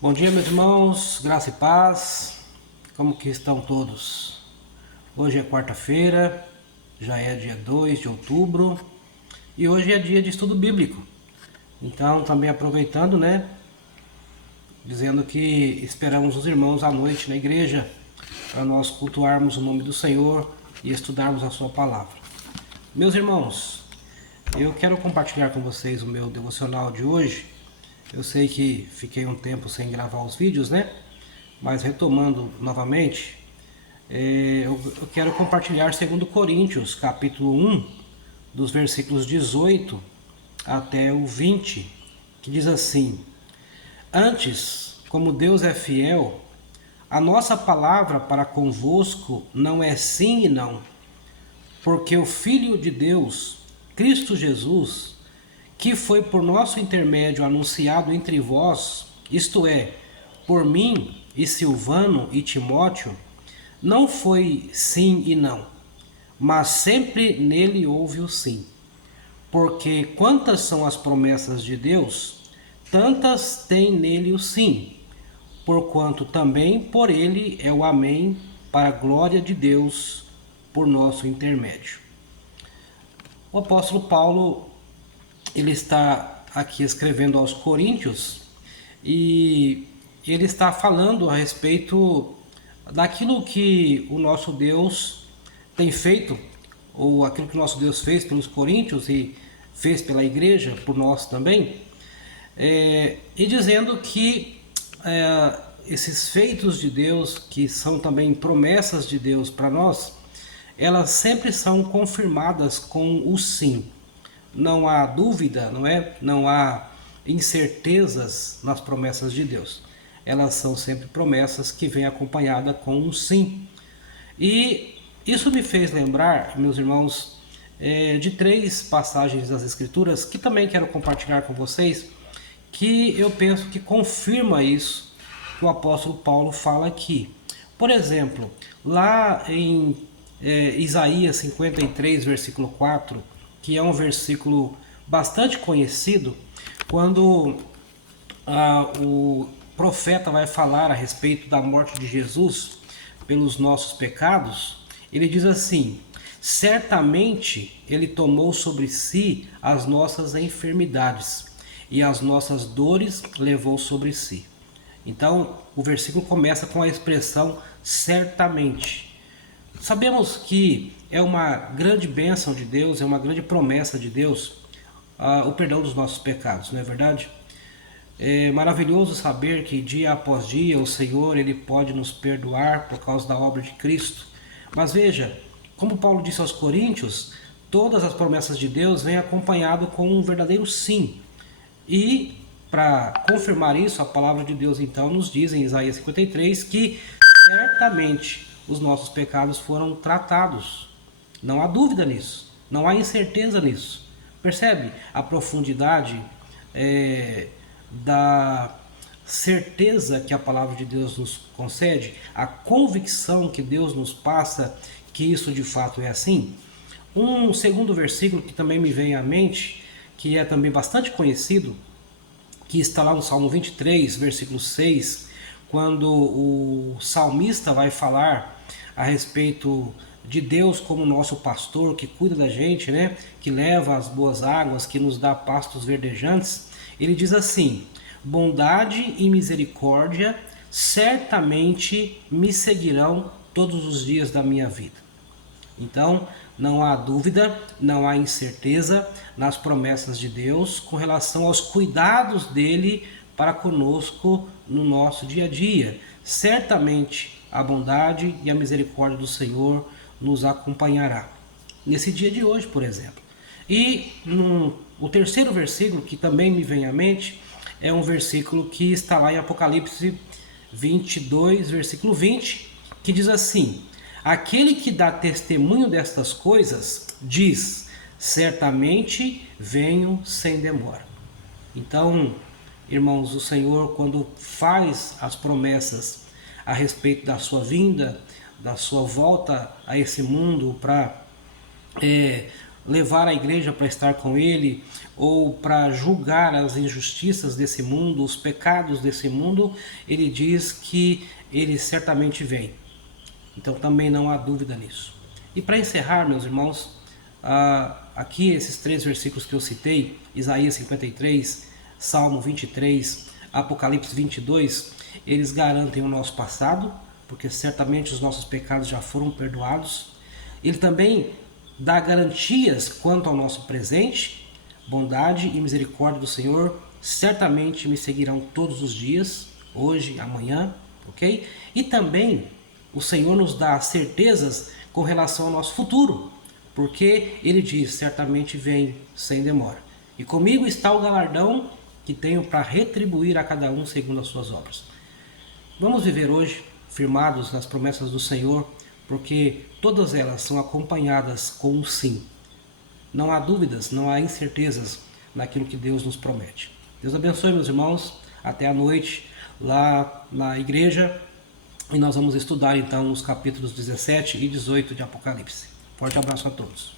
Bom dia, meus irmãos, graça e paz, como que estão todos? Hoje é quarta-feira, já é dia 2 de outubro e hoje é dia de estudo bíblico. Então, também aproveitando, dizendo que esperamos os irmãos à noite na igreja para nós cultuarmos o nome do Senhor e estudarmos a sua palavra. Meus irmãos, eu quero compartilhar com vocês o meu devocional de hoje. Eu sei que fiquei um tempo sem gravar os vídeos, Mas retomando novamente, eu quero compartilhar 2 Coríntios, capítulo 1, dos versículos 18 até o 20, que diz assim: Antes, como Deus é fiel, a nossa palavra para convosco não é sim e não, porque o Filho de Deus, Cristo Jesus, que foi por nosso intermédio anunciado entre vós, isto é, por mim e Silvano e Timóteo, não foi sim e não, mas sempre nele houve o sim. Porque quantas são as promessas de Deus, tantas tem nele o sim, porquanto também por ele é o amém, para a glória de Deus, por nosso intermédio. O apóstolo Paulo, ele está aqui escrevendo aos Coríntios e ele está falando a respeito daquilo que o nosso Deus tem feito, ou aquilo que o nosso Deus fez pelos coríntios e fez pela igreja, por nós também, e dizendo que esses feitos de Deus, que são também promessas de Deus para nós, elas sempre são confirmadas com o sim. Não há dúvida, não é? Não há incertezas nas promessas de Deus. Elas são sempre promessas que vêm acompanhada com um sim. E isso me fez lembrar, meus irmãos, de 3 passagens das Escrituras que também quero compartilhar com vocês, que eu penso que confirma isso que o apóstolo Paulo fala aqui. Por exemplo, lá em Isaías 53, versículo 4, que é um versículo bastante conhecido, quando o profeta vai falar a respeito da morte de Jesus pelos nossos pecados, ele diz assim: certamente ele tomou sobre si as nossas enfermidades e as nossas dores levou sobre si. Então, o versículo começa com a expressão certamente. Sabemos que é uma grande bênção de Deus, é uma grande promessa de Deus, o perdão dos nossos pecados, não é verdade? É maravilhoso saber que dia após dia o Senhor ele pode nos perdoar por causa da obra de Cristo. Mas veja, como Paulo disse aos Coríntios, todas as promessas de Deus vêm acompanhado com um verdadeiro sim. E para confirmar isso, a palavra de Deus então nos diz em Isaías 53 que certamente os nossos pecados foram tratados. Não há dúvida nisso, não há incerteza nisso. Percebe a profundidade da certeza que a palavra de Deus nos concede, a convicção que Deus nos passa que isso de fato é assim? Um segundo versículo que também me vem à mente, que é também bastante conhecido, que está lá no Salmo 23, versículo 6, quando o salmista vai falar a respeito de Deus como nosso pastor, que cuida da gente, que leva as boas águas, que nos dá pastos verdejantes. Ele diz assim: bondade e misericórdia certamente me seguirão todos os dias da minha vida. Então, não há dúvida, não há incerteza nas promessas de Deus com relação aos cuidados dele para conosco no nosso dia a dia. Certamente a bondade e a misericórdia do Senhor nos acompanhará. Nesse dia de hoje, por exemplo. E o terceiro versículo que também me vem à mente é um versículo que está lá em Apocalipse 22, versículo 20, que diz assim: aquele que dá testemunho destas coisas diz: certamente venho sem demora. Então, irmãos, o Senhor, quando faz as promessas a respeito da sua vinda, da sua volta a esse mundo para levar a igreja para estar com Ele, ou para julgar as injustiças desse mundo, os pecados desse mundo, Ele diz que Ele certamente vem. Então também não há dúvida nisso. E para encerrar, meus irmãos, aqui esses 3 versículos que eu citei, Isaías 53, Salmo 23, Apocalipse 22, eles garantem o nosso passado, porque certamente os nossos pecados já foram perdoados. Ele também dá garantias quanto ao nosso presente. Bondade e misericórdia do Senhor certamente me seguirão todos os dias, hoje, amanhã, ok? E também o Senhor nos dá certezas com relação ao nosso futuro, porque Ele diz, certamente vem sem demora. E comigo está o galardão que tenho para retribuir a cada um segundo as suas obras. Vamos viver hoje firmados nas promessas do Senhor, porque todas elas são acompanhadas com um sim. Não há dúvidas, não há incertezas naquilo que Deus nos promete. Deus abençoe, meus irmãos. Até a noite lá na igreja. E nós vamos estudar então os capítulos 17 e 18 de Apocalipse. Forte abraço a todos.